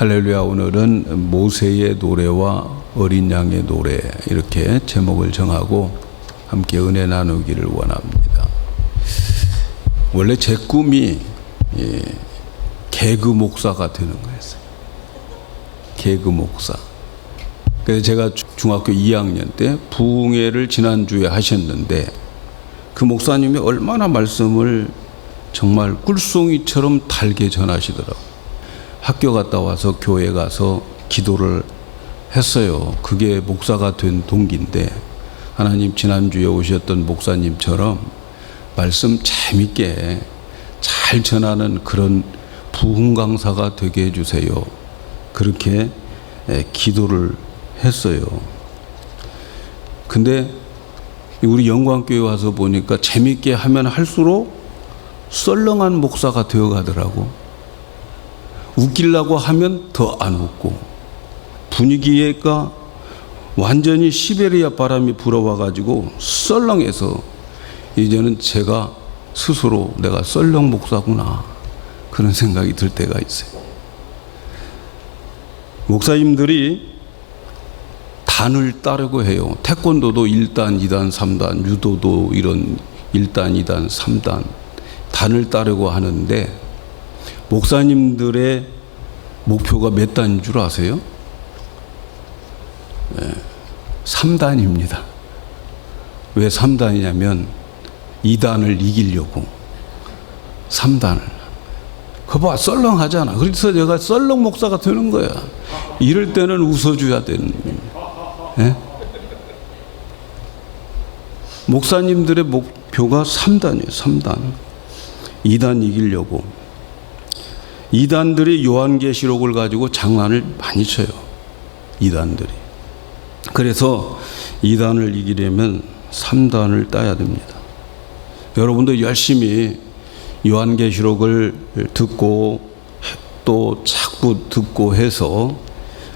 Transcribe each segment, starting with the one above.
할렐루야. 오늘은 모세의 노래와 어린 양의 노래, 이렇게 제목을 정하고 함께 은혜 나누기를 원합니다. 원래 제 꿈이 개그 목사가 되는 거였어요. 개그 목사. 그래서 제가 중학교 2학년 때 부흥회를 지난주에 하셨는데, 그 목사님이 얼마나 말씀을 정말 꿀송이처럼 달게 전하시더라고요. 학교 갔다 와서 교회 가서 기도를 했어요. 그게 목사가 된 동기인데, 하나님 지난주에 오셨던 목사님처럼 말씀 재밌게 잘 전하는 그런 부흥 강사가 되게 해주세요. 그렇게 기도를 했어요. 근데 우리 영광교회 와서 보니까 재밌게 하면 할수록 썰렁한 목사가 되어 가더라고. 웃기려고 하면 더 안 웃고, 분위기가 완전히 시베리아 바람이 불어와 가지고 썰렁해서 이제는 제가 스스로 내가 썰렁 목사구나, 그런 생각이 들 때가 있어요. 목사님들이 단을 따르고 해요. 태권도도 1단, 2단, 3단, 유도도 이런 1단, 2단, 3단 단을 따르고 하는데, 목사님들의 목표가 몇 단인 줄 아세요? 3단입니다. 왜 3단이냐면 2단을 이기려고 3단을. 그거 봐, 썰렁하잖아. 그래서 제가 썰렁 목사가 되는 거야. 이럴 때는 웃어줘야 되는 거예요. 목사님들의 목표가 3단이에요. 3단. 2단 이기려고. 2단들이 요한계시록을 가지고 장난을 많이 쳐요. 2단들이. 그래서 2단을 이기려면 3단을 따야 됩니다. 여러분도 열심히 요한계시록을 듣고 또 자꾸 듣고 해서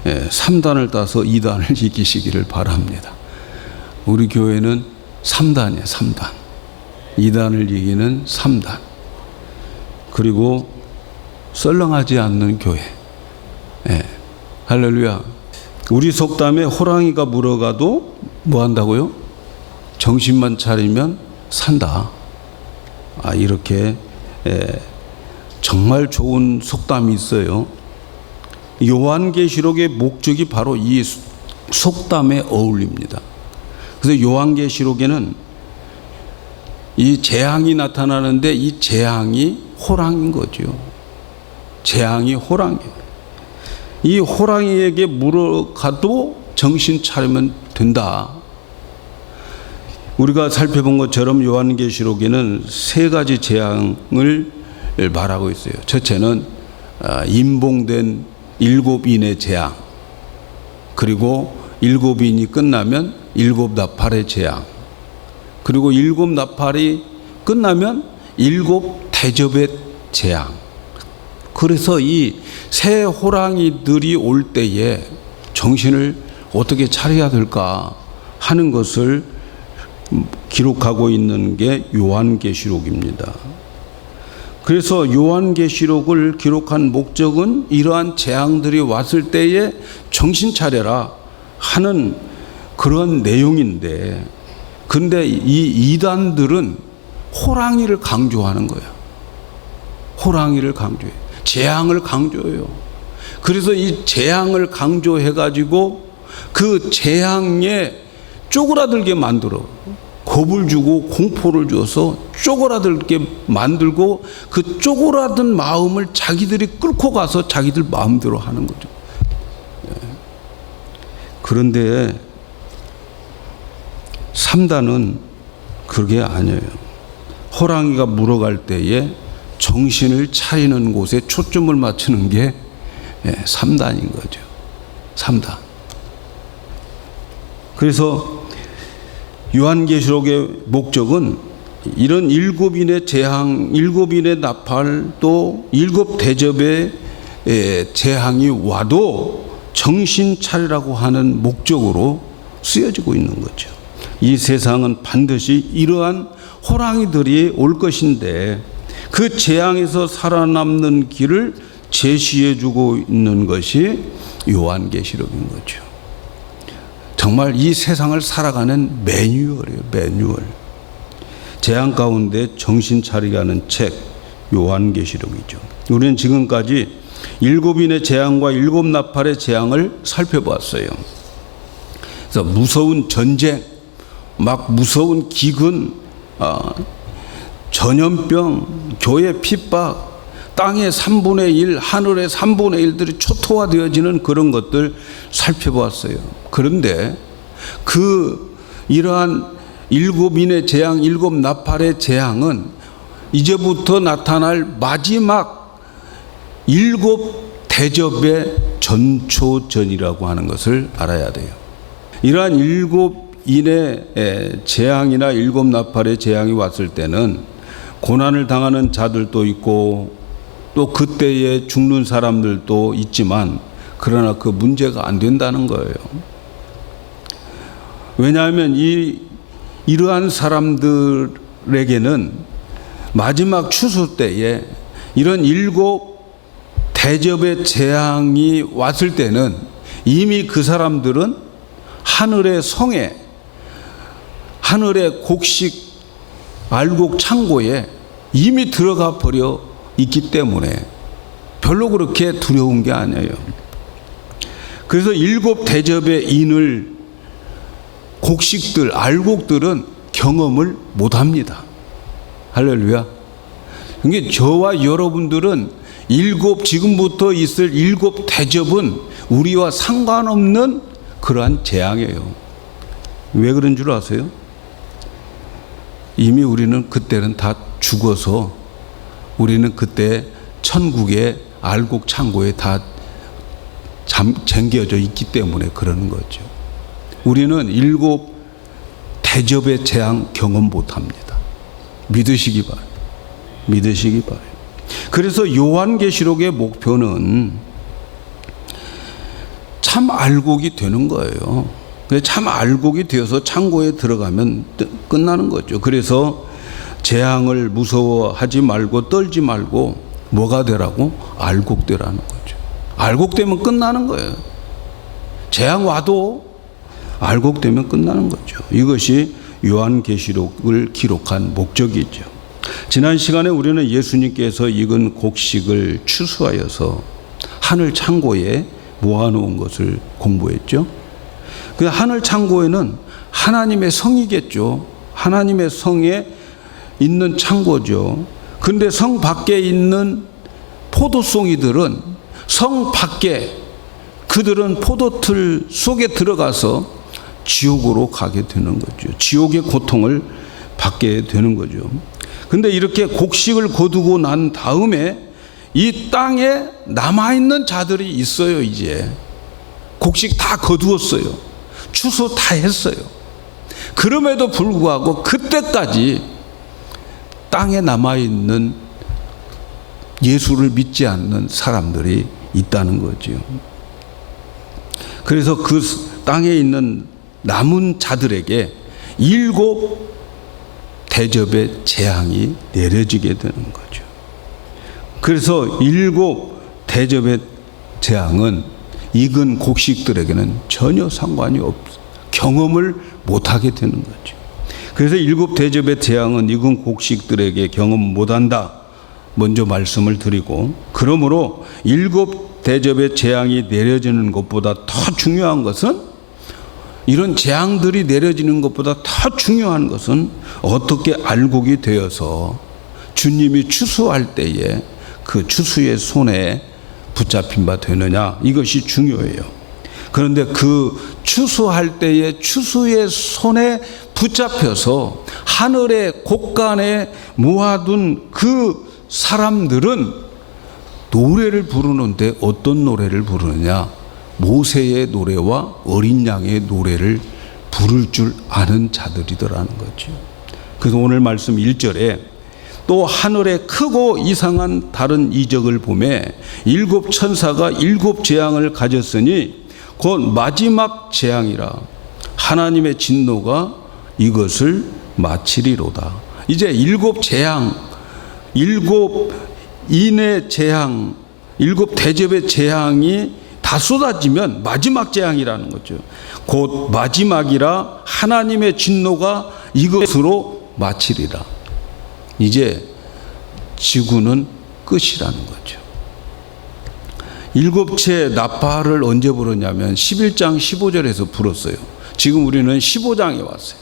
3단을 따서 2단을 이기시기를 바랍니다. 우리 교회는 3단이에요. 3단. 2단을 이기는 3단. 그리고 썰렁하지 않는 교회. 할렐루야. 우리 속담에 호랑이가 물어가도 뭐 한다고요? 정신만 차리면 산다. 이렇게 정말 좋은 속담이 있어요. 요한계시록의 목적이 바로 이 속담에 어울립니다. 그래서 요한계시록에는 이 재앙이 나타나는데, 이 재앙이 호랑이인 거죠. 재앙이 호랑이에요. 이 호랑이에게 물어가도 정신 차리면 된다. 우리가 살펴본 것처럼 요한계시록에는 3가지 재앙을 말하고 있어요. 첫째는 임봉된 7인의 재앙, 그리고 7인이 끝나면 7나팔의 재앙, 그리고 7나팔이 끝나면 7대접의 재앙. 그래서 이 새 호랑이들이 올 때에 정신을 어떻게 차려야 될까 하는 것을 기록하고 있는 게 요한계시록입니다. 그래서 요한계시록을 기록한 목적은 이러한 재앙들이 왔을 때에 정신 차려라 하는 그런 내용인데, 근데 이 이단들은 호랑이를 강조하는 거야. 호랑이를 강조해. 재앙을 강조해요. 그래서 이 재앙을 강조해 가지고 그 재앙에 쪼그라들게 만들어. 겁을 주고 공포를 줘서 쪼그라들게 만들고, 그 쪼그라든 마음을 자기들이 끌고 가서 자기들 마음대로 하는 거죠. 그런데 3단은 그게 아니에요. 호랑이가 물어갈 때에 정신을 차리는 곳에 초점을 맞추는 게 3단인 거죠. 3단. 그래서 요한계시록의 목적은 이런 7인의 재앙, 7인의 나팔, 또 7대접의 재앙이 와도 정신 차리라고 하는 목적으로 쓰여지고 있는 거죠. 이 세상은 반드시 이러한 호랑이들이 올 것인데, 그 재앙에서 살아남는 길을 제시해주고 있는 것이 요한계시록인 거죠. 정말 이 세상을 살아가는 매뉴얼이에요. 매뉴얼. 재앙 가운데 정신 차리게 하는 책 요한계시록이죠. 우리는 지금까지 7인의 재앙과 7 나팔의 재앙을 살펴보았어요. 그래서 무서운 전쟁, 막 무서운 기근, 전염병, 교회 핍박, 땅의 3분의 1, 하늘의 3분의 1들이 초토화되어지는 그런 것들 살펴보았어요. 그런데 이러한 7인의 재앙, 7 나팔의 재앙은 이제부터 나타날 마지막 7 대접의 전초전이라고 하는 것을 알아야 돼요. 이러한 7인의 재앙이나 7 나팔의 재앙이 왔을 때는 고난을 당하는 자들도 있고 또 그때에 죽는 사람들도 있지만 그러나 그 문제가 안 된다는 거예요. 왜냐하면 이러한 사람들에게는 마지막 추수 때에 이런 7 대접의 재앙이 왔을 때는 이미 그 사람들은 하늘의 성에, 하늘의 곡식 알곡 창고에 이미 들어가 버려 있기 때문에 별로 그렇게 두려운 게 아니에요. 그래서 7 대접의 인을 곡식들, 알곡들은 경험을 못합니다. 할렐루야. 그러니까 저와 여러분들은 지금부터 있을 7 대접은 우리와 상관없는 그러한 재앙이에요. 왜 그런 줄 아세요? 이미 우리는 그때는 다 죽어서 우리는 그때 천국의 알곡 창고에 다 잠겨져 있기 때문에 그러는 거죠. 우리는 7 대접의 재앙 경험 못합니다. 믿으시기 바랍니다. 믿으시기 바랍니다. 그래서 요한계시록의 목표는 참 알곡이 되는 거예요. 참 알곡이 되어서 창고에 들어가면 끝나는 거죠. 그래서 재앙을 무서워하지 말고 떨지 말고 뭐가 되라고? 알곡 되라는 거죠. 알곡 되면 끝나는 거예요. 재앙 와도 알곡 되면 끝나는 거죠. 이것이 요한계시록을 기록한 목적이죠. 지난 시간에 우리는 예수님께서 익은 곡식을 추수하여서 하늘 창고에 모아놓은 것을 공부했죠. 그 하늘 창고에는 하나님의 성이겠죠. 하나님의 성에 있는 창고죠. 그런데 성 밖에 있는 포도송이들은 성 밖에 그들은 포도틀 속에 들어가서 지옥으로 가게 되는 거죠. 지옥의 고통을 받게 되는 거죠. 근데 이렇게 곡식을 거두고 난 다음에 이 땅에 남아있는 자들이 있어요. 이제 곡식 다 거두었어요. 추수 다 했어요. 그럼에도 불구하고 그때까지 땅에 남아있는 예수를 믿지 않는 사람들이 있다는 거죠. 그래서 그 땅에 있는 남은 자들에게 7 대접의 재앙이 내려지게 되는 거죠. 그래서 7 대접의 재앙은 익은 곡식들에게는 전혀 상관이 경험을 못하게 되는 거죠. 그래서 7 대접의 재앙은 익은 곡식들에게 경험 못한다. 먼저 말씀을 드리고, 그러므로 7 대접의 재앙이 내려지는 것보다 더 중요한 것은, 이런 재앙들이 내려지는 것보다 더 중요한 것은 어떻게 알곡이 되어서 주님이 추수할 때에 그 추수의 손에 붙잡힌 바 되느냐, 이것이 중요해요. 그런데 그 추수할 때에 추수의 손에 붙잡혀서 하늘의 곳간에 모아둔 그 사람들은 노래를 부르는데 어떤 노래를 부르느냐? 모세의 노래와 어린 양의 노래를 부를 줄 아는 자들이더라는 거죠. 그래서 오늘 말씀 1절에 또 하늘에 크고 이상한 다른 이적을 보매 7 천사가 7 재앙을 가졌으니 곧 마지막 재앙이라 하나님의 진노가 이것을 마치리로다. 이제 7 재앙, 7 인의 재앙, 일곱 대접의 재앙이 다 쏟아지면 마지막 재앙이라는 거죠. 곧 마지막이라 하나님의 진노가 이것으로 마치리라. 이제 지구는 끝이라는 거죠. 일곱째 나팔을 언제 불었냐면 11장 15절에서 불었어요. 지금 우리는 15장에 왔어요.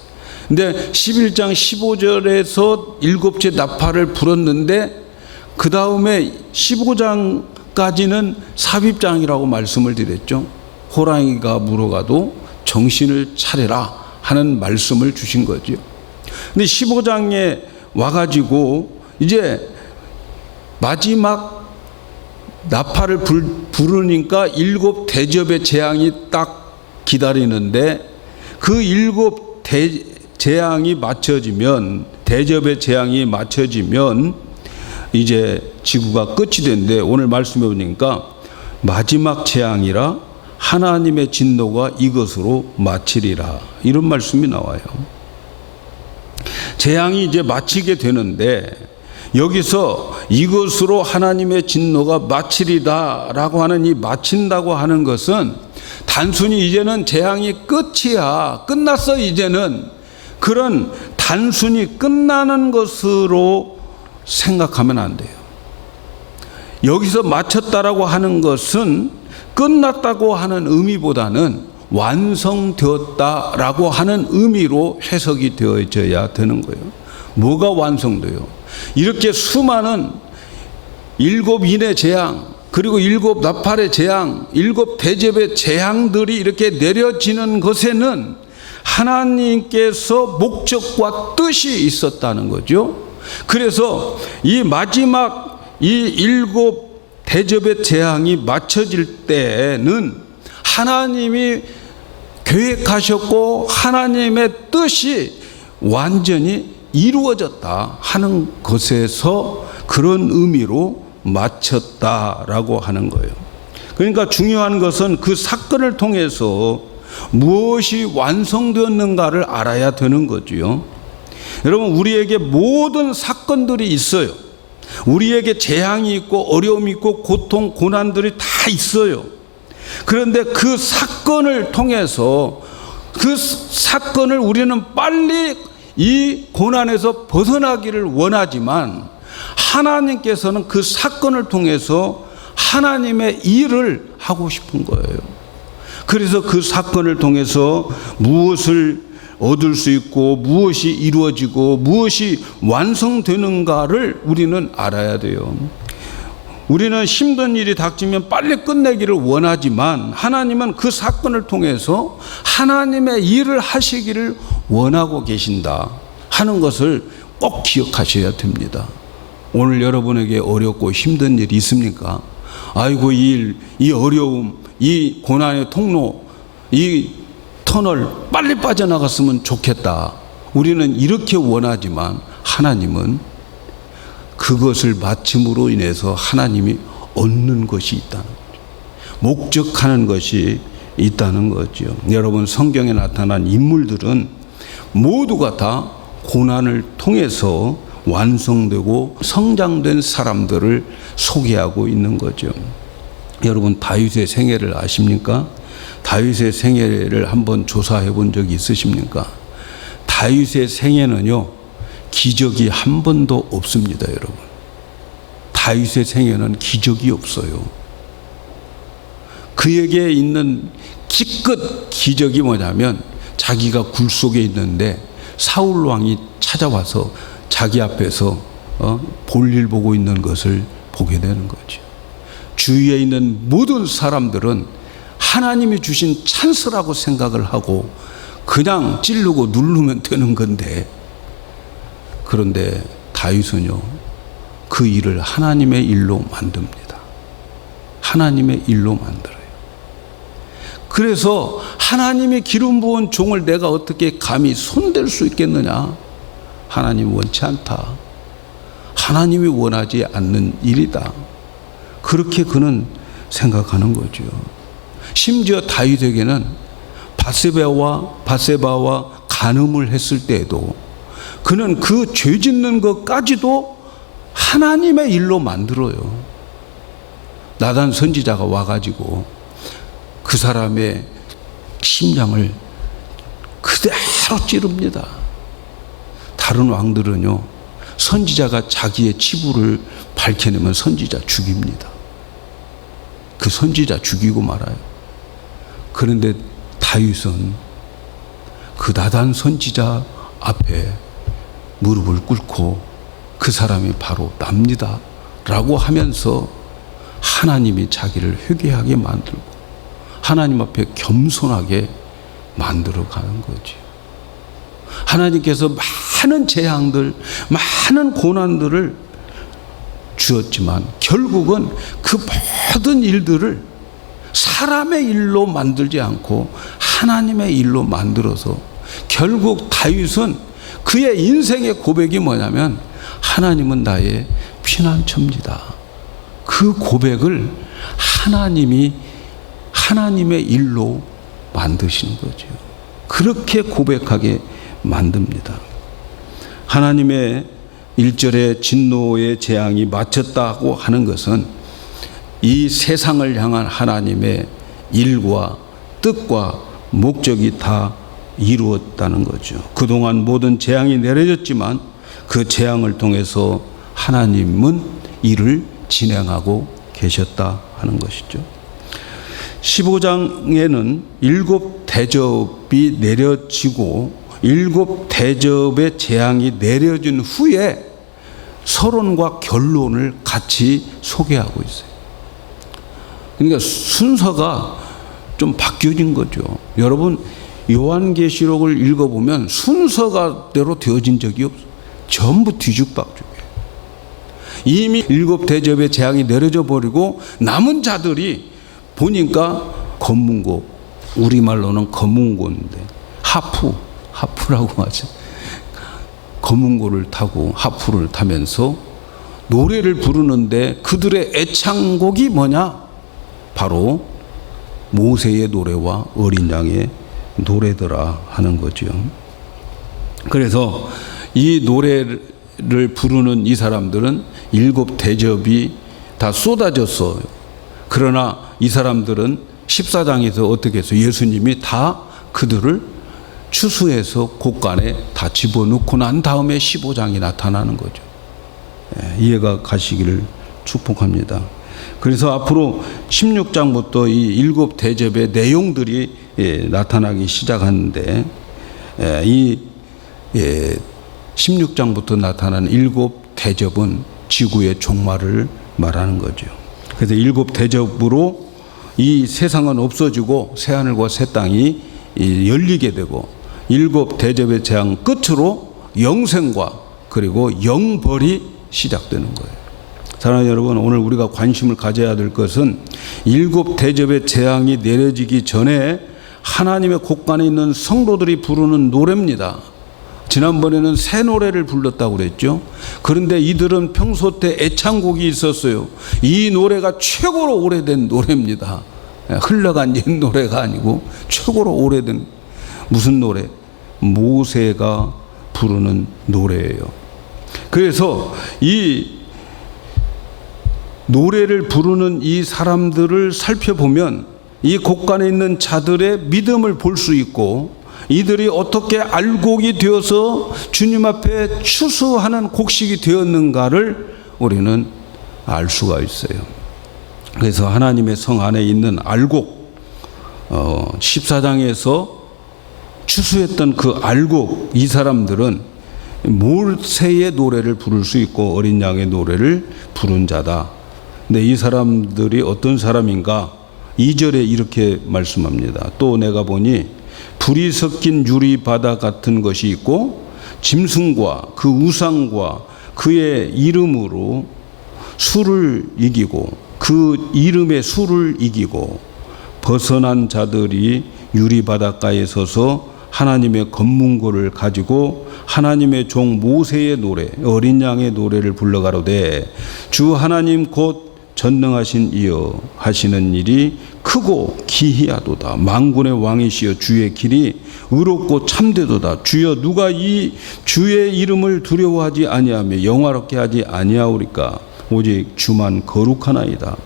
근데 11장 15절에서 일곱째 나팔을 불었는데 그 다음에 15장까지는 삽입장이라고 말씀을 드렸죠. 호랑이가 물어가도 정신을 차려라 하는 말씀을 주신 거죠. 근데 15장에 와가지고 이제 마지막 나팔을 부르니까 일곱 대접의 재앙이 딱 기다리는데 그 일곱 재앙이 맞춰지면, 대접의 재앙이 맞춰지면 이제 지구가 끝이 된대. 오늘 말씀해 보니까 마지막 재앙이라 하나님의 진노가 이것으로 마치리라, 이런 말씀이 나와요. 재앙이 이제 마치게 되는데 여기서 이것으로 하나님의 진노가 마치리다라고 하는 이 마친다고 하는 것은 단순히 이제는 재앙이 끝이야, 끝났어 이제는, 그런 단순히 끝나는 것으로 생각하면 안 돼요. 여기서 마쳤다라고 하는 것은 끝났다고 하는 의미보다는 완성되었다라고 하는 의미로 해석이 되어져야 되는 거예요. 뭐가 완성돼요? 이렇게 수많은 일곱 인의 재앙, 그리고 일곱 나팔의 재앙, 일곱 대접의 재앙들이 이렇게 내려지는 것에는 하나님께서 목적과 뜻이 있었다는 거죠. 그래서 이 마지막 이 일곱 대접의 재앙이 맞춰질 때는 하나님이 계획하셨고 하나님의 뜻이 완전히 이루어졌다 하는 것에서 그런 의미로 마쳤다라고 하는 거예요. 그러니까 중요한 것은 그 사건을 통해서 무엇이 완성되었는가를 알아야 되는 거지요. 여러분, 우리에게 모든 사건들이 있어요. 우리에게 재앙이 있고 어려움이 있고 고통, 고난들이 다 있어요. 그런데 그 사건을 통해서 그 사건을 우리는 빨리 이 고난에서 벗어나기를 원하지만 하나님께서는 그 사건을 통해서 하나님의 일을 하고 싶은 거예요. 그래서 그 사건을 통해서 무엇을 얻을 수 있고 무엇이 이루어지고 무엇이 완성되는가를 우리는 알아야 돼요. 우리는 힘든 일이 닥치면 빨리 끝내기를 원하지만 하나님은 그 사건을 통해서 하나님의 일을 하시기를 원하고 계신다 하는 것을 꼭 기억하셔야 됩니다. 오늘 여러분에게 어렵고 힘든 일이 있습니까? 아이고, 이 어려움, 이 고난의 통로, 이 터널 빨리 빠져나갔으면 좋겠다. 우리는 이렇게 원하지만 하나님은 그것을 마침으로 인해서 하나님이 얻는 것이 있다는 거죠. 목적하는 것이 있다는 거죠. 여러분, 성경에 나타난 인물들은 모두가 다 고난을 통해서 완성되고 성장된 사람들을 소개하고 있는 거죠. 여러분, 다윗의 생애를 아십니까? 다윗의 생애를 한번 조사해 본 적이 있으십니까? 다윗의 생애는요, 기적이 한 번도 없습니다, 여러분. 다윗의 생애는 기적이 없어요. 그에게 있는 기껏 기적이 뭐냐면 자기가 굴 속에 있는데 사울 왕이 찾아와서 자기 앞에서 볼일 보고 있는 것을 보게 되는 거죠. 주위에 있는 모든 사람들은 하나님이 주신 찬스라고 생각을 하고 그냥 찌르고 누르면 되는 건데, 그런데 다윗은요, 그 일을 하나님의 일로 만듭니다. 하나님의 일로 만들어요. 그래서 하나님의 기름 부은 종을 내가 어떻게 감히 손댈 수 있겠느냐? 하나님 원치 않다. 하나님이 원하지 않는 일이다. 그렇게 그는 생각하는 거죠. 심지어 다윗에게는 바세바와 간음을 했을 때에도 그는 그 죄 짓는 것까지도 하나님의 일로 만들어요. 나단 선지자가 와가지고 그 사람의 심장을 그대로 찌릅니다. 다른 왕들은요, 선지자가 자기의 치부를 밝혀내면 선지자 죽입니다. 그 선지자 죽이고 말아요. 그런데 다윗은 그 나단 선지자 앞에 무릎을 꿇고 그 사람이 바로 납니다 라고 하면서 하나님이 자기를 회개하게 만들고 하나님 앞에 겸손하게 만들어가는 거죠. 하나님께서 많은 재앙들, 많은 고난들을 주었지만 결국은 그 모든 일들을 사람의 일로 만들지 않고 하나님의 일로 만들어서 결국 다윗은 그의 인생의 고백이 뭐냐면 하나님은 나의 피난처입니다. 그 고백을 하나님이 하나님의 일로 만드시는 거죠. 그렇게 고백하게 만듭니다. 하나님의 1절의 진노의 재앙이 마쳤다고 하는 것은 이 세상을 향한 하나님의 일과 뜻과 목적이 다 이루었다는 거죠. 그동안 모든 재앙이 내려졌지만 그 재앙을 통해서 하나님은 일을 진행하고 계셨다 하는 것이죠. 15장에는 7대접이 내려지고 7대접의 재앙이 내려진 후에 서론과 결론을 같이 소개하고 있어요. 그러니까 순서가 좀 바뀌어진 거죠. 여러분 요한계시록을 읽어보면 순서가대로 되어진 적이 없어요. 전부 뒤죽박죽이에요. 이미 7대접의 재앙이 내려져 버리고 남은 자들이 보니까 검문고, 우리말로는 검문고인데 하프라고 하죠. 검문고를 타고 하프를 타면서 노래를 부르는데 그들의 애창곡이 뭐냐? 바로 모세의 노래와 어린 양의 노래더라 하는 거죠. 그래서 이 노래를 부르는 이 사람들은 7대접이 다 쏟아졌어요. 그러나 이 사람들은 14장에서 어떻게 해서 예수님이 다 그들을 추수해서 곳간에 다 집어넣고 난 다음에 15장이 나타나는 거죠. 이해가 가시기를 축복합니다. 그래서 앞으로 16장부터 이 7대접의 내용들이 나타나기 시작하는데 이 16장부터 나타나는 7대접은 지구의 종말을 말하는 거죠. 그래서 7대접으로 이 세상은 없어지고 새하늘과 새 땅이 열리게 되고 7대접의 재앙 끝으로 영생과 그리고 영벌이 시작되는 거예요. 사랑하는 여러분, 오늘 우리가 관심을 가져야 될 것은 7대접의 재앙이 내려지기 전에 하나님의 곳간에 있는 성도들이 부르는 노래입니다. 지난번에는 새 노래를 불렀다고 그랬죠. 그런데 이들은 평소 때 애창곡이 있었어요. 이 노래가 최고로 오래된 노래입니다. 흘러간 옛 노래가 아니고 최고로 오래된 무슨 노래? 모세가 부르는 노래예요. 그래서 이 노래를 부르는 이 사람들을 살펴보면 이 곳간에 있는 자들의 믿음을 볼 수 있고 이들이 어떻게 알곡이 되어서 주님 앞에 추수하는 곡식이 되었는가를 우리는 알 수가 있어요. 그래서 하나님의 성 안에 있는 알곡 14장에서 추수했던 그 알곡 이 사람들은 모세의 노래를 부를 수 있고 어린 양의 노래를 부른 자다. 근데 이 사람들이 어떤 사람인가? 2절에 이렇게 말씀합니다. 또 내가 보니 불이 섞인 유리바다 같은 것이 있고 짐승과 그 우상과 그의 이름으로 수를 이기고 그 이름의 수를 이기고 벗어난 자들이 유리바닷가에 서서 하나님의 검문고를 가지고 하나님의 종 모세의 노래 어린 양의 노래를 불러가로되 주 하나님 곧 전능하신 이여 하시는 일이 크고 기이하도다. 만군의 왕이시여 주의 길이 의롭고 참되도다. 주여 누가 이 주의 이름을 두려워하지 아니하며 영화롭게 하지 아니하오리까. 오직 주만 거룩하나이다.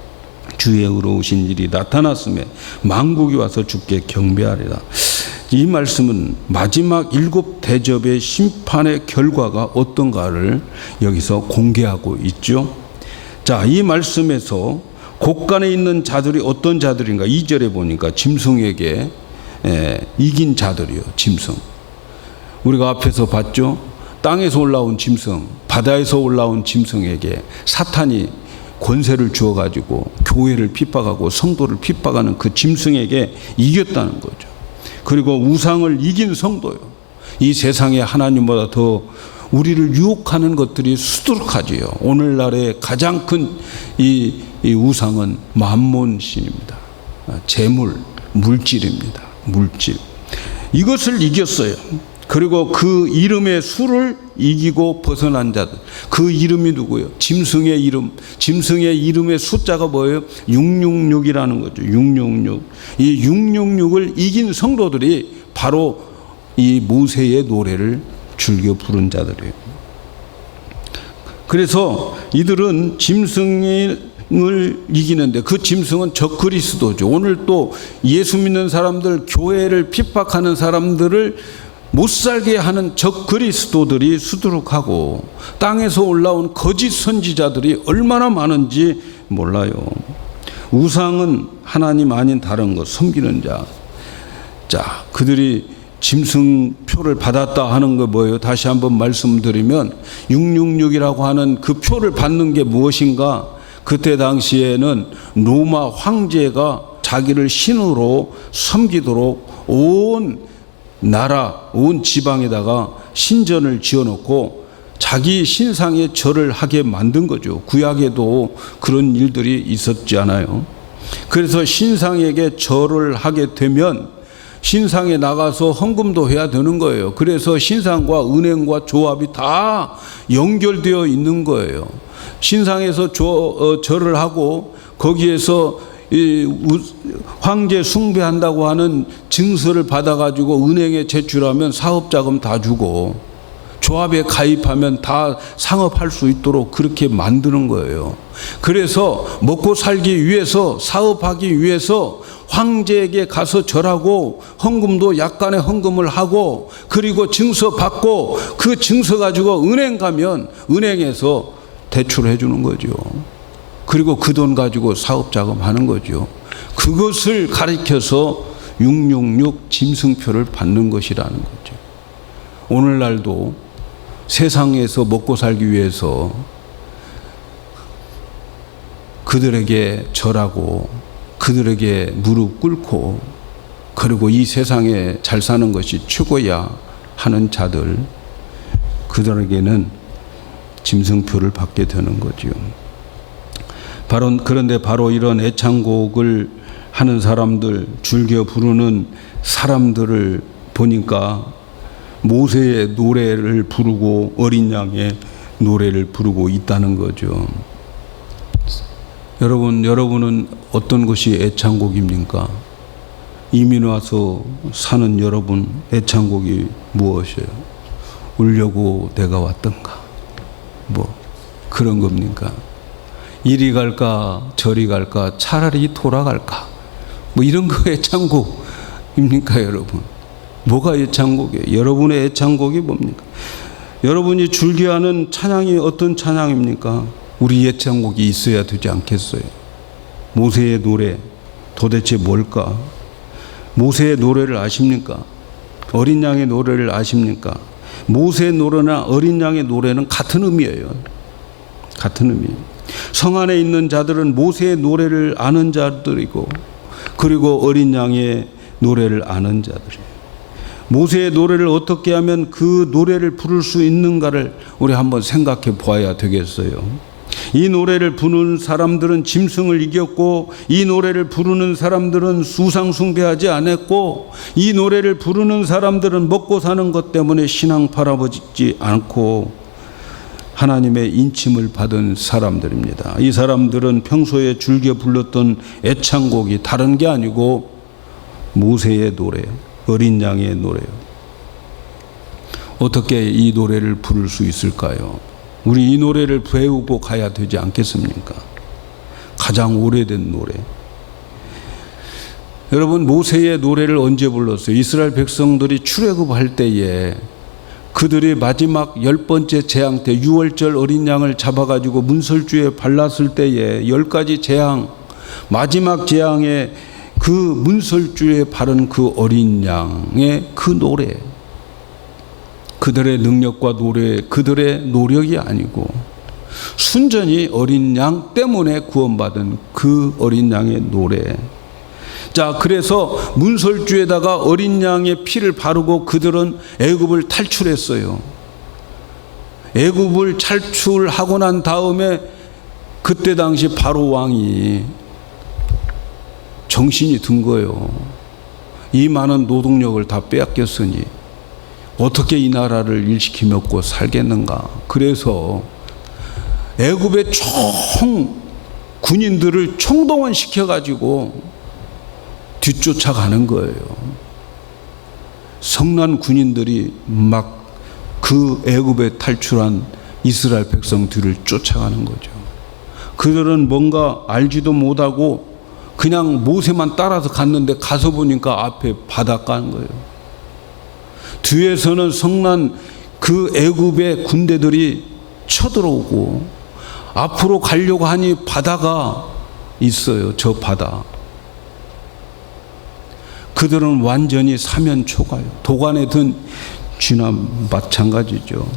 주의 의로우신 일이 나타났음에 만국이 와서 주께 경배하리라. 이 말씀은 마지막 7 대접의 심판의 결과가 어떤가를 여기서 공개하고 있죠. 자, 이 말씀에서 곳간에 있는 자들이 어떤 자들인가? 2절에 보니까 짐승에게 이긴 자들이요. 짐승. 우리가 앞에서 봤죠. 땅에서 올라온 짐승, 바다에서 올라온 짐승에게 사탄이 권세를 주어가지고 교회를 핍박하고 성도를 핍박하는 그 짐승에게 이겼다는 거죠. 그리고 우상을 이긴 성도요. 이 세상에 하나님보다 더 우리를 유혹하는 것들이 수두룩하지요. 오늘날의 가장 큰 이 우상은 만몬신입니다. 재물, 물질입니다. 물질. 이것을 이겼어요. 그리고 그 이름의 수를 이기고 벗어난 자들. 그 이름이 누구예요? 짐승의 이름. 짐승의 이름의 숫자가 뭐예요? 666이라는 거죠. 666. 이 666을 이긴 성도들이 바로 이 모세의 노래를 즐겨 부른 자들이에요. 그래서 이들은 짐승을 이기는데 그 짐승은 적그리스도죠. 오늘 또 예수 믿는 사람들, 교회를 핍박하는 사람들을 못 살게 하는 적그리스도들이 수두룩하고 땅에서 올라온 거짓 선지자들이 얼마나 많은지 몰라요. 우상은 하나님 아닌 다른 것 섬기는 자. 자, 그들이 짐승표를 받았다 하는 거 뭐예요? 다시 한번 말씀드리면 666이라고 하는 그 표를 받는 게 무엇인가? 그때 당시에는 로마 황제가 자기를 신으로 섬기도록 온 나라, 온 지방에다가 신전을 지어놓고 자기 신상에 절을 하게 만든 거죠. 구약에도 그런 일들이 있었지 않아요? 그래서 신상에게 절을 하게 되면 신상에 나가서 헌금도 해야 되는 거예요. 그래서 신상과 은행과 조합이 다 연결되어 있는 거예요. 신상에서 절을 하고 거기에서 이 황제 숭배한다고 하는 증서를 받아가지고 은행에 제출하면 사업자금 다 주고 조합에 가입하면 다 상업할 수 있도록 그렇게 만드는 거예요. 그래서 먹고 살기 위해서, 사업하기 위해서 황제에게 가서 절하고 헌금도 약간의 헌금을 하고 그리고 증서 받고 그 증서 가지고 은행 가면 은행에서 대출해 주는 거죠. 그리고 그 돈 가지고 사업자금 하는 거죠. 그것을 가리켜서 666 짐승표를 받는 것이라는 거죠. 오늘날도 세상에서 먹고 살기 위해서 그들에게 절하고 그들에게 무릎 꿇고 그리고 이 세상에 잘 사는 것이 최고야 하는 자들, 그들에게는 짐승표를 받게 되는 거죠. 그런데 바로 이런 애창곡을 하는 사람들, 즐겨 부르는 사람들을 보니까 모세의 노래를 부르고 어린 양의 노래를 부르고 있다는 거죠. 여러분은 어떤 것이 애창곡입니까? 이민 와서 사는 여러분, 애창곡이 무엇이에요? 울려고 내가 왔던가? 뭐 그런 겁니까? 이리 갈까 저리 갈까 차라리 돌아갈까? 뭐 이런 거 애창곡입니까 여러분? 뭐가 애창곡이에요? 여러분의 애창곡이 뭡니까? 여러분이 즐겨하는 찬양이 어떤 찬양입니까? 우리 애창곡이 있어야 되지 않겠어요? 모세의 노래 도대체 뭘까? 모세의 노래를 아십니까? 어린 양의 노래를 아십니까? 모세의 노래나 어린 양의 노래는 같은 의미예요. 같은 의미. 성 안에 있는 자들은 모세의 노래를 아는 자들이고 그리고 어린 양의 노래를 아는 자들이에요. 모세의 노래를 어떻게 하면 그 노래를 부를 수 있는가를 우리 한번 생각해 보아야 되겠어요. 이 노래를 부르는 사람들은 짐승을 이겼고 이 노래를 부르는 사람들은 우상 숭배하지 않았고 이 노래를 부르는 사람들은 먹고 사는 것 때문에 신앙 바라보지 않고 하나님의 인침을 받은 사람들입니다. 이 사람들은 평소에 즐겨 불렀던 애창곡이 다른 게 아니고 모세의 노래, 어린 양의 노래요. 어떻게 이 노래를 부를 수 있을까요? 우리 이 노래를 배우고 가야 되지 않겠습니까? 가장 오래된 노래. 여러분, 모세의 노래를 언제 불렀어요? 이스라엘 백성들이 출애굽할 때에 그들이 마지막 10번째 재앙 때 유월절 어린 양을 잡아가지고 문설주에 발랐을 때에 10가지 재앙, 마지막 재앙에 그 문설주에 바른 그 어린 양의 그 노래, 그들의 능력과 노래, 그들의 노력이 아니고 순전히 어린 양 때문에 구원받은 그 어린 양의 노래. 자, 그래서 문설주에다가 어린 양의 피를 바르고 그들은 애굽을 탈출했어요. 애굽을 탈출하고 난 다음에 그때 당시 바로 왕이 정신이 든 거예요. 이 많은 노동력을 다 빼앗겼으니 어떻게 이 나라를 일시켜 먹고 살겠는가. 그래서 애굽의 총 군인들을 총동원시켜가지고 뒤쫓아가는 거예요. 성난 군인들이 막 그 애굽에 탈출한 이스라엘 백성 뒤를 쫓아가는 거죠. 그들은 뭔가 알지도 못하고 그냥 모세만 따라서 갔는데 가서 보니까 앞에 바닷가인 거예요. 뒤에서는 성난 그 애굽의 군대들이 쳐들어오고 앞으로 가려고 하니 바다가 있어요. 저 바다. 그들은 완전히 사면초가요. 도관에 든 쥐나 마찬가지죠.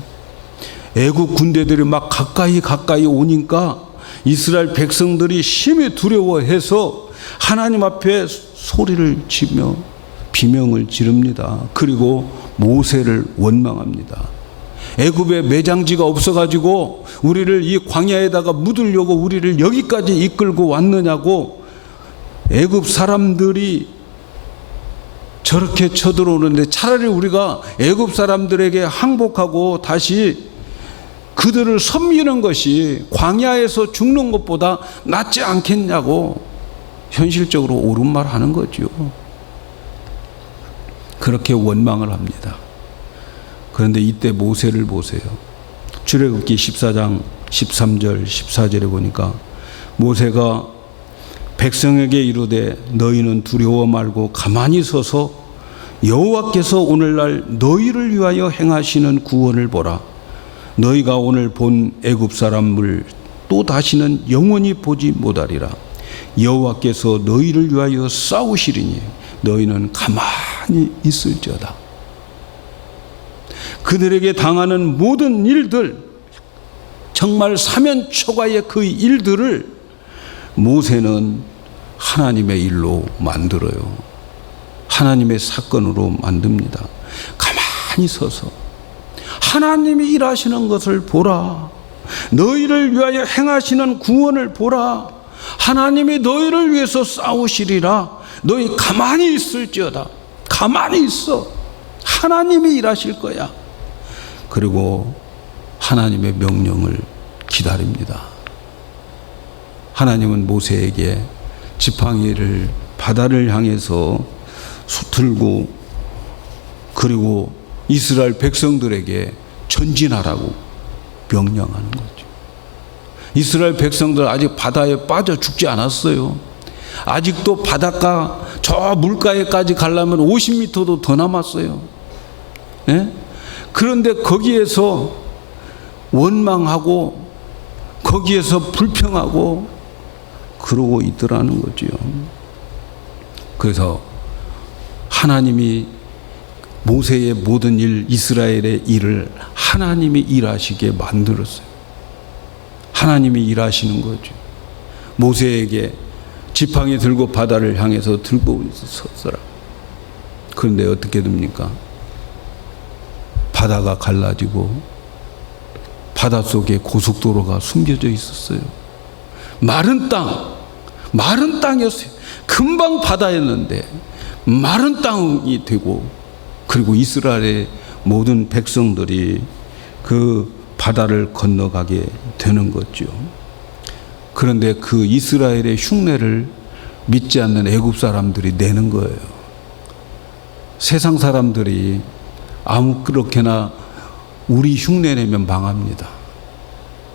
애국 군대들이 막 가까이 오니까 이스라엘 백성들이 심히 두려워해서 하나님 앞에 소리를 지며 비명을 지릅니다. 그리고 모세를 원망합니다. 애굽에 매장지가 없어가지고 우리를 이 광야에다가 묻으려고 우리를 여기까지 이끌고 왔느냐고. 애굽 사람들이 저렇게 쳐들어오는데 차라리 우리가 애굽 사람들에게 항복하고 다시 그들을 섬기는 것이 광야에서 죽는 것보다 낫지 않겠냐고 현실적으로 옳은 말 하는 거죠. 그렇게 원망을 합니다. 그런데 이때 모세를 보세요. 출애굽기 14장 13절 14절에 보니까 모세가 백성에게 이르되 너희는 두려워 말고 가만히 서서 여호와께서 오늘날 너희를 위하여 행하시는 구원을 보라. 너희가 오늘 본 애굽 사람을 또 다시는 영원히 보지 못하리라. 여호와께서 너희를 위하여 싸우시리니 너희는 가만히 있을지어다. 그들에게 당하는 모든 일들, 정말 사면초가의 그 일들을 모세는 하나님의 일로 만들어요. 하나님의 사건으로 만듭니다. 가만히 서서 하나님이 일하시는 것을 보라. 너희를 위하여 행하시는 구원을 보라. 하나님이 너희를 위해서 싸우시리라. 너희 가만히 있을지어다. 가만히 있어. 하나님이 일하실 거야. 그리고 하나님의 명령을 기다립니다. 하나님은 모세에게 지팡이를 바다를 향해서 들고 그리고 이스라엘 백성들에게 전진하라고 명령하는 거죠. 이스라엘 백성들 아직 바다에 빠져 죽지 않았어요. 아직도 바닷가 저 물가에까지 가려면 50m도 더 남았어요. 네? 그런데 거기에서 원망하고 거기에서 불평하고 그러고 있더라는 거죠. 그래서 하나님이 모세의 모든 일, 이스라엘의 일을 하나님이 일하시게 만들었어요. 하나님이 일하시는 거죠. 모세에게 지팡이 들고 바다를 향해서 들고 섰어라. 그런데 어떻게 됩니까? 바다가 갈라지고 바닷속에 고속도로가 숨겨져 있었어요. 마른 땅이었어요. 금방 바다였는데 마른 땅이 되고, 그리고 이스라엘의 모든 백성들이 그 바다를 건너가게 되는 거죠. 그런데 그 이스라엘의 흉내를 믿지 않는 애굽 사람들이 내는 거예요. 세상 사람들이 아무렇게나 우리 흉내 내면 망합니다.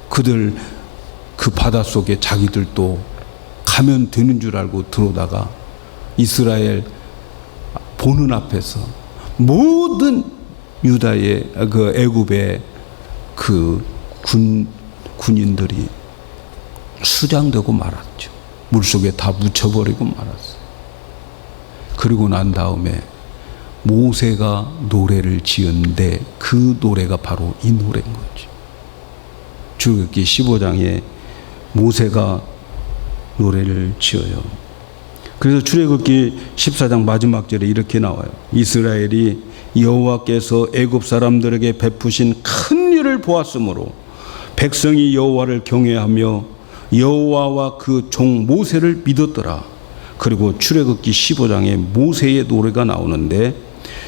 그들 그 바닷속에 자기들도 가면 되는 줄 알고 들어오다가 이스라엘 보는 앞에서 모든 유다의 그 애굽의 그 군인들이 수장되고 말았죠. 물속에 다 묻혀버리고 말았어요. 그리고 난 다음에 모세가 노래를 지었는데 그 노래가 바로 이 노래인 거죠. 출애굽기 15장에 모세가 노래를 지어요. 그래서 출애굽기 14장 마지막 절에 이렇게 나와요. 이스라엘이 여호와께서 애굽 사람들에게 베푸신 큰 일을 보았으므로 백성이 여호와를 경외하며 여호와와 그 종 모세를 믿었더라. 그리고 출애굽기 15장에 모세의 노래가 나오는데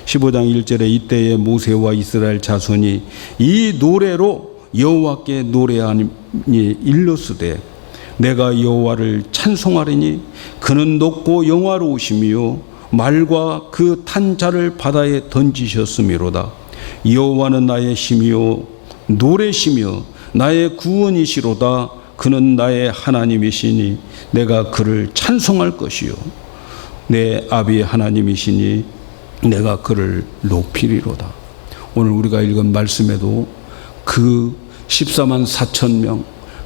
15장 1절에 이때에 모세와 이스라엘 자손이 이 노래로 여호와께 노래하니 일렀으되 내가 여호와를 찬송하리니 그는 높고 영화로우시며 말과 그 탄 자를 바다에 던지셨음이로다. 여호와는 나의 힘이요 노래시며 나의 구원이시로다. 그는 나의 하나님이시니 내가 그를 찬송할 것이요 내 아비의 하나님이시니 내가 그를 높이리로다. 오늘 우리가 읽은 말씀에도 그 14만 4천 명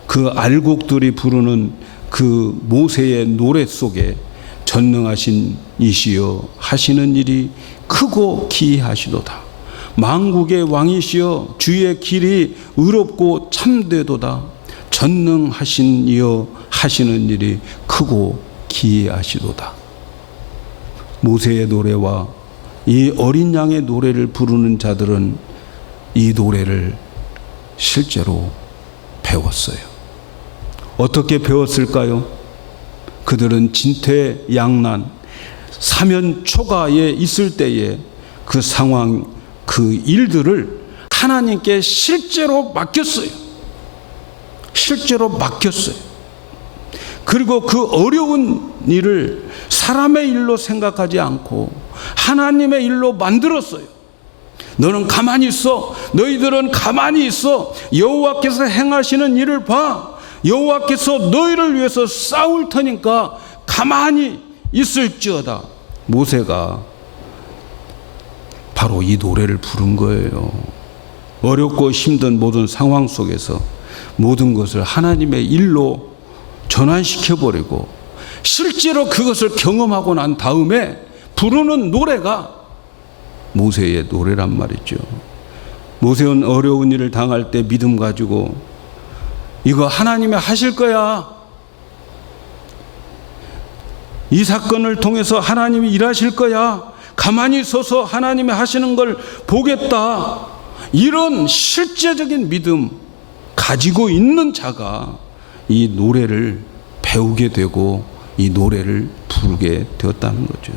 그 알곡들이 부르는 그 모세의 노래 속에 전능하신 이시여 하시는 일이 크고 기이하시도다. 만국의 왕이시여 주의 길이 의롭고 참되도다. 전능하신 이여 하시는 일이 크고 기이하시도다. 모세의 노래와 이 어린 양의 노래를 부르는 자들은 이 노래를 실제로 배웠어요. 어떻게 배웠을까요? 그들은 진퇴양난, 사면 초가에 있을 때에 그 상황, 그 일들을 하나님께 실제로 맡겼어요. 실제로 맡겼어요. 그리고 그 어려운 일을 사람의 일로 생각하지 않고 하나님의 일로 만들었어요. 너는 가만히 있어. 너희들은 가만히 있어. 여호와께서 행하시는 일을 봐. 여호와께서 너희를 위해서 싸울 테니까 가만히 있을지어다. 모세가 바로 이 노래를 부른 거예요. 어렵고 힘든 모든 상황 속에서 모든 것을 하나님의 일로 전환시켜버리고 실제로 그것을 경험하고 난 다음에 부르는 노래가 모세의 노래란 말이죠. 모세는 어려운 일을 당할 때 믿음 가지고 이거 하나님이 하실 거야. 이 사건을 통해서 하나님이 일하실 거야. 가만히 서서 하나님이 하시는 걸 보겠다. 이런 실제적인 믿음 가지고 있는 자가 이 노래를 배우게 되고 이 노래를 부르게 되었다는 거죠.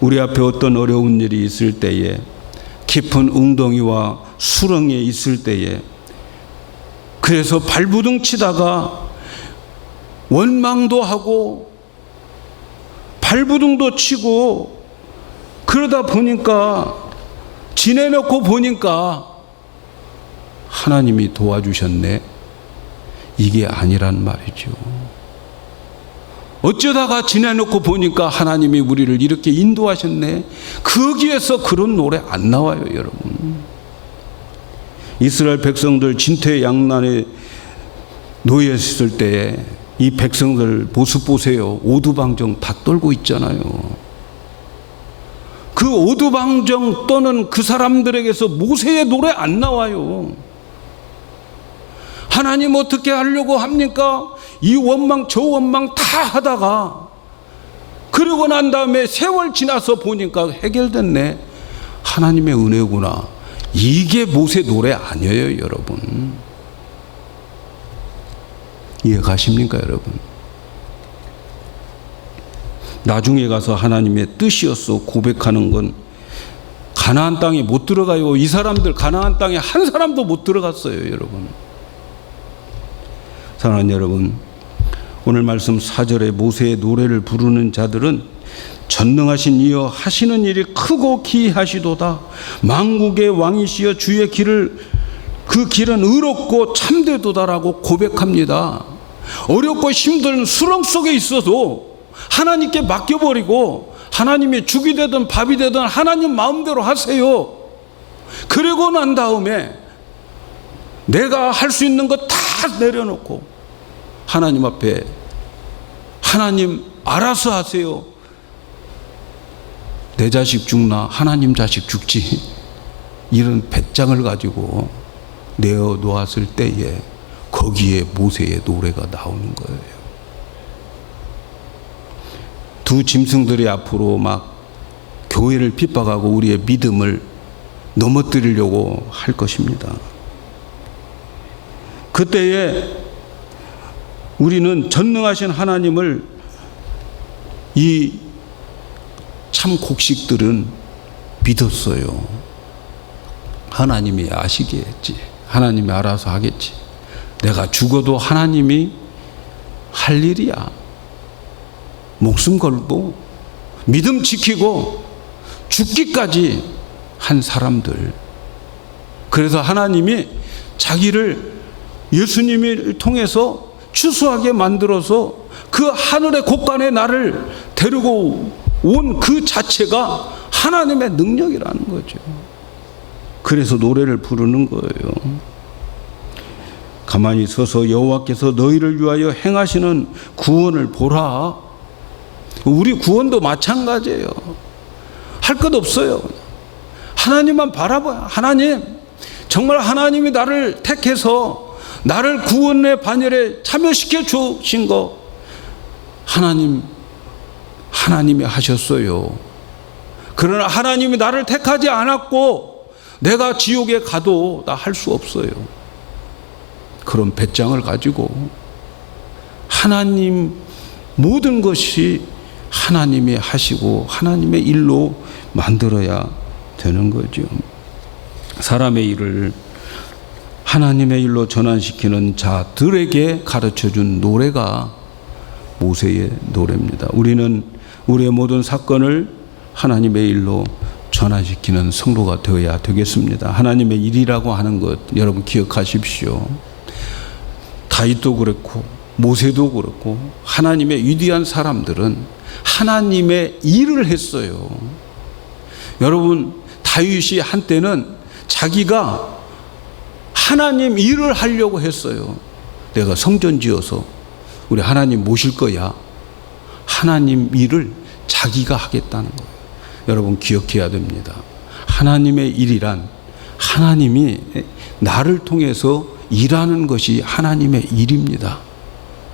우리 앞에 어떤 어려운 일이 있을 때에, 깊은 웅덩이와 수렁에 있을 때에, 그래서 발부둥 치다가 원망도 하고 발부둥도 치고 그러다 보니까 지내놓고 보니까 하나님이 도와주셨네. 이게 아니란 말이죠. 어쩌다가 지내놓고 보니까 하나님이 우리를 이렇게 인도하셨네. 거기에서 그런 노래 안 나와요, 여러분. 이스라엘 백성들 진퇴양난에 놓여 있을 때에 이 백성들 모습 보세요. 오두방정 다 떨고 있잖아요. 그 오두방정 떠는 그 사람들에게서 모세의 노래 안 나와요. 하나님 어떻게 하려고 합니까? 이 원망 저 원망 다 하다가 그러고 난 다음에 세월 지나서 보니까 해결됐네. 하나님의 은혜구나. 이게 모세 노래 아니에요, 여러분. 이해가십니까, 여러분? 나중에 가서 하나님의 뜻이었어 고백하는 건 가나안 땅에 못 들어가요. 이 사람들 가나안 땅에 한 사람도 못 들어갔어요, 여러분. 사랑하는 여러분, 오늘 말씀 4절에 모세의 노래를 부르는 자들은 전능하신 이여 하시는 일이 크고 기이하시도다. 만국의 왕이시여 주의 길을 그 길은 의롭고 참되도다라고 고백합니다. 어렵고 힘든 수렁 속에 있어도 하나님께 맡겨버리고 하나님이 죽이 되든 밥이 되든 하나님 마음대로 하세요. 그러고 난 다음에 내가 할 수 있는 것 다 내려놓고 하나님 앞에 하나님 알아서 하세요. 내 자식 죽나 하나님 자식 죽지. 이런 배짱을 가지고 내어 놓았을 때에 거기에 모세의 노래가 나오는 거예요. 두 짐승들이 앞으로 막 교회를 핍박하고 우리의 믿음을 넘어뜨리려고 할 것입니다. 그때에 우리는 전능하신 하나님을 이 참 곡식들은 믿었어요. 하나님이 아시겠지. 하나님이 알아서 하겠지. 내가 죽어도 하나님이 할 일이야. 목숨 걸고 믿음 지키고 죽기까지 한 사람들. 그래서 하나님이 자기를 예수님을 통해서 추수하게 만들어서 그 하늘의 곳간에 나를 데리고 온 그 자체가 하나님의 능력이라는 거죠. 그래서 노래를 부르는 거예요. 가만히 서서 여호와께서 너희를 위하여 행하시는 구원을 보라. 우리 구원도 마찬가지예요. 할 것 없어요. 하나님만 바라봐요. 하나님, 정말 하나님이 나를 택해서 나를 구원의 반열에 참여시켜 주신 거 하나님이 하셨어요. 그러나 하나님이 나를 택하지 않았고 내가 지옥에 가도 나 할 수 없어요. 그런 배짱을 가지고 하나님 모든 것이 하나님이 하시고 하나님의 일로 만들어야 되는 거죠. 사람의 일을 하나님의 일로 전환시키는 자들에게 가르쳐준 노래가 모세의 노래입니다. 우리는 우리의 모든 사건을 하나님의 일로 전환시키는 성도가 되어야 되겠습니다. 하나님의 일이라고 하는 것 여러분 기억하십시오. 다윗도 그렇고 모세도 그렇고 하나님의 위대한 사람들은 하나님의 일을 했어요. 여러분 다윗이 한때는 자기가 하나님 일을 하려고 했어요. 내가 성전 지어서 우리 하나님 모실 거야. 하나님 일을 자기가 하겠다는 거예요. 여러분 기억해야 됩니다. 하나님의 일이란 하나님이 나를 통해서 일하는 것이 하나님의 일입니다.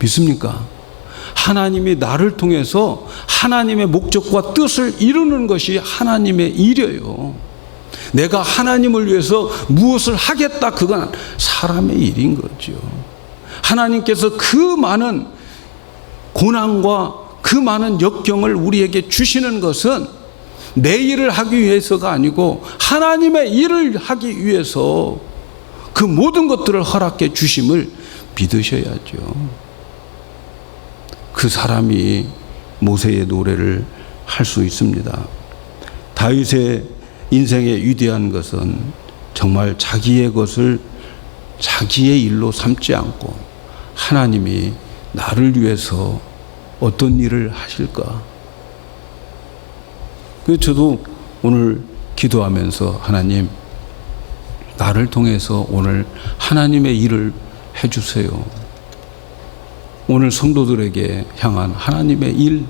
믿습니까? 하나님이 나를 통해서 하나님의 목적과 뜻을 이루는 것이 하나님의 일이에요. 내가 하나님을 위해서 무엇을 하겠다, 그건 사람의 일인 거죠. 하나님께서 그 많은 고난과 그 많은 역경을 우리에게 주시는 것은 내 일을 하기 위해서가 아니고 하나님의 일을 하기 위해서 그 모든 것들을 허락해 주심을 믿으셔야죠. 그 사람이 모세의 노래를 할 수 있습니다. 다윗의 인생의 위대한 것은 정말 자기의 것을 자기의 일로 삼지 않고 하나님이 나를 위해서 어떤 일을 하실까? 그래서 저도 오늘 기도하면서 하나님, 나를 통해서 오늘 하나님의 일을 해주세요. 오늘 성도들에게 향한 하나님의 일,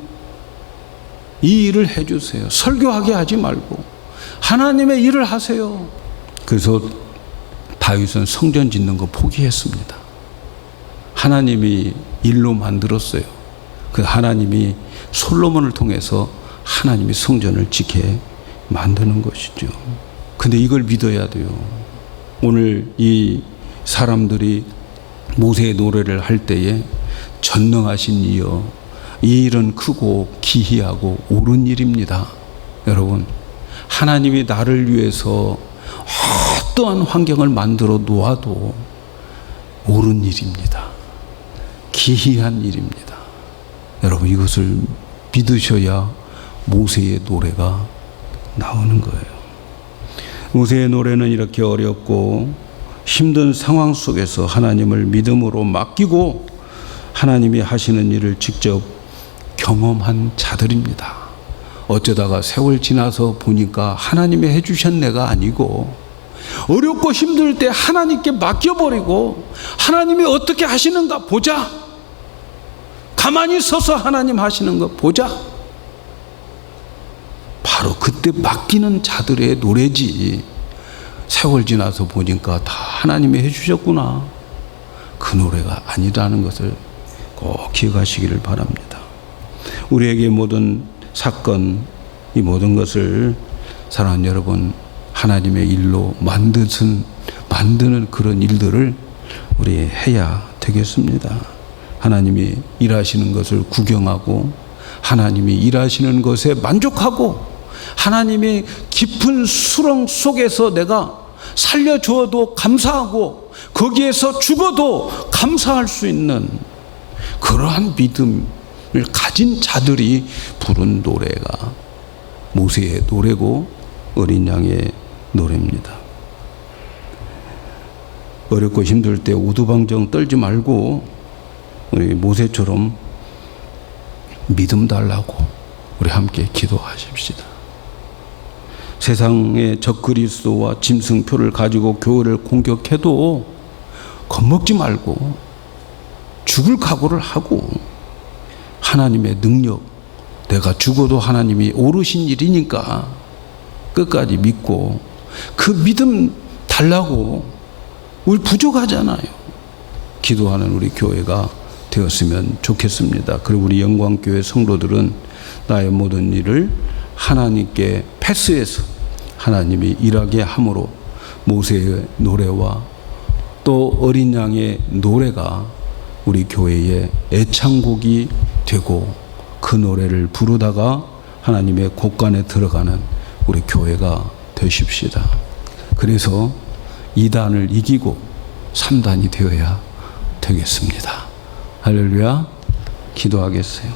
이 일을 해주세요. 설교하게 하지 말고 하나님의 일을 하세요. 그래서 다윗은 성전 짓는 거 포기했습니다. 하나님이 일로 만들었어요. 그 하나님이 솔로몬을 통해서 하나님이 성전을 짓게 만드는 것이죠. 근데 이걸 믿어야 돼요. 오늘 이 사람들이 모세의 노래를 할 때에 전능하신 이여, 이 일은 크고 기이하고 옳은 일입니다. 여러분, 하나님이 나를 위해서 어떠한 환경을 만들어 놓아도 옳은 일입니다. 기이한 일입니다. 여러분, 이것을 믿으셔야 모세의 노래가 나오는 거예요. 모세의 노래는 이렇게 어렵고 힘든 상황 속에서 하나님을 믿음으로 맡기고 하나님이 하시는 일을 직접 경험한 자들입니다. 어쩌다가 세월 지나서 보니까 하나님이 해주신 내가 아니고 어렵고 힘들 때 하나님께 맡겨버리고 하나님이 어떻게 하시는가 보자. 가만히 서서 하나님 하시는 거 보자. 바로 그때 맡기는 자들의 노래지. 세월 지나서 보니까 다 하나님이 해주셨구나. 그 노래가 아니라는 것을 꼭 기억하시기를 바랍니다. 우리에게 모든 사건, 이 모든 것을 사랑하는 여러분, 하나님의 일로 만드는 그런 일들을 우리 해야 되겠습니다. 하나님이 일하시는 것을 구경하고 하나님이 일하시는 것에 만족하고 하나님이 깊은 수렁 속에서 내가 살려주어도 감사하고 거기에서 죽어도 감사할 수 있는 그러한 믿음을 가진 자들이 부른 노래가 모세의 노래고 어린 양의 노래입니다. 어렵고 힘들 때 우두방정 떨지 말고 우리 모세처럼 믿음 달라고 우리 함께 기도하십시다. 세상의 적그리스도와 짐승표를 가지고 교회를 공격해도 겁먹지 말고 죽을 각오를 하고 하나님의 능력, 내가 죽어도 하나님이 오르신 일이니까 끝까지 믿고 그 믿음 달라고 우리 부족하잖아요. 기도하는 우리 교회가 되었으면 좋겠습니다. 그리고 우리 영광교회 성도들은 나의 모든 일을 하나님께 패스해서 하나님이 일하게 함으로 모세의 노래와 또 어린 양의 노래가 우리 교회의 애창곡이 되고 그 노래를 부르다가 하나님의 곳간에 들어가는 우리 교회가 되십시다. 그래서 2단을 이기고 3단이 되어야 되겠습니다. 할렐루야. 기도하겠어요.